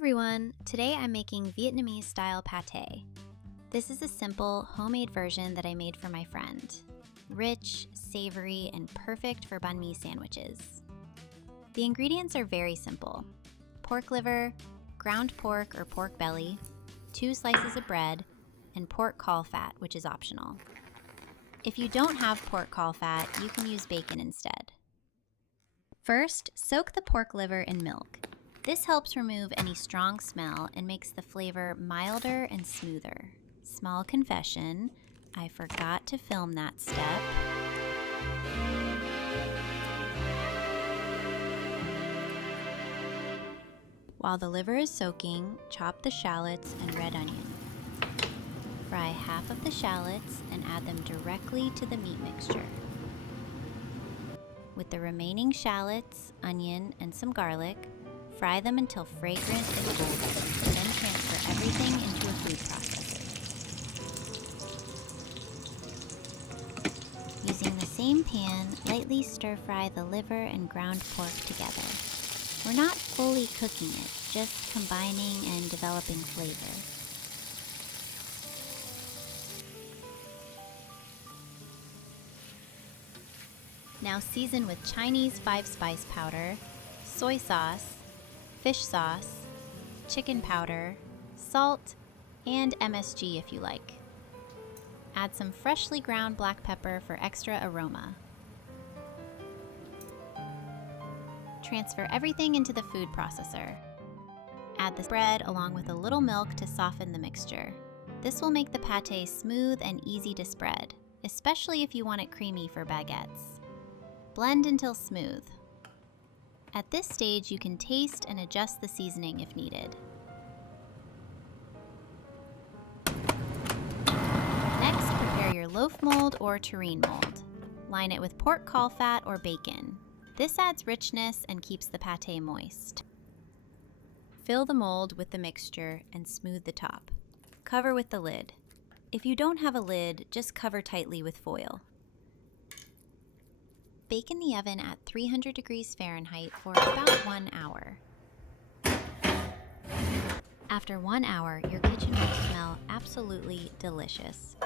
everyone! Today I'm making Vietnamese style pâté. This is a simple, homemade version that I made for my friend. Rich, savory, and perfect for bánh mì sandwiches. The ingredients are very simple. Pork liver, ground pork or pork belly, 2 slices of bread, and pork caul fat, which is optional. If you don't have pork caul fat, you can use bacon instead. First, soak the pork liver in milk. This helps remove any strong smell and makes the flavor milder and smoother. Small confession, I forgot to film that step. While the liver is soaking, chop the shallots and red onion. Fry half of the shallots and add them directly to the meat mixture. With the remaining shallots, onion, and some garlic, fry them until fragrant and golden, then transfer everything into a food processor. Using the same pan, lightly stir-fry the liver and ground pork together. We're not fully cooking it, just combining and developing flavor. Now season with Chinese 5-spice powder, soy sauce, fish sauce, chicken powder, salt, and MSG if you like. Add some freshly ground black pepper for extra aroma. Transfer everything into the food processor. Add the bread along with a little milk to soften the mixture. This will make the pâté smooth and easy to spread, especially if you want it creamy for baguettes. Blend until smooth. At this stage, you can taste and adjust the seasoning if needed. Next, prepare your loaf mold or terrine mold. Line it with pork caul fat or bacon. This adds richness and keeps the pâté moist. Fill the mold with the mixture and smooth the top. Cover with the lid. If you don't have a lid, just cover tightly with foil. Bake in the oven at 300 degrees Fahrenheit for about 1 hour. After 1 hour, your kitchen will smell absolutely delicious.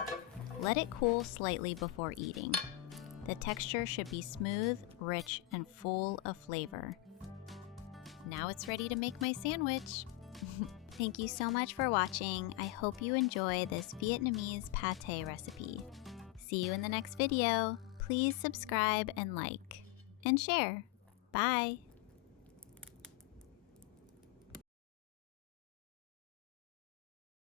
Let it cool slightly before eating. The texture should be smooth, rich, and full of flavor. Now it's ready to make my sandwich. Thank you so much for watching. I hope you enjoy this Vietnamese pâté recipe. See you in the next video. Please subscribe and like and share. Bye!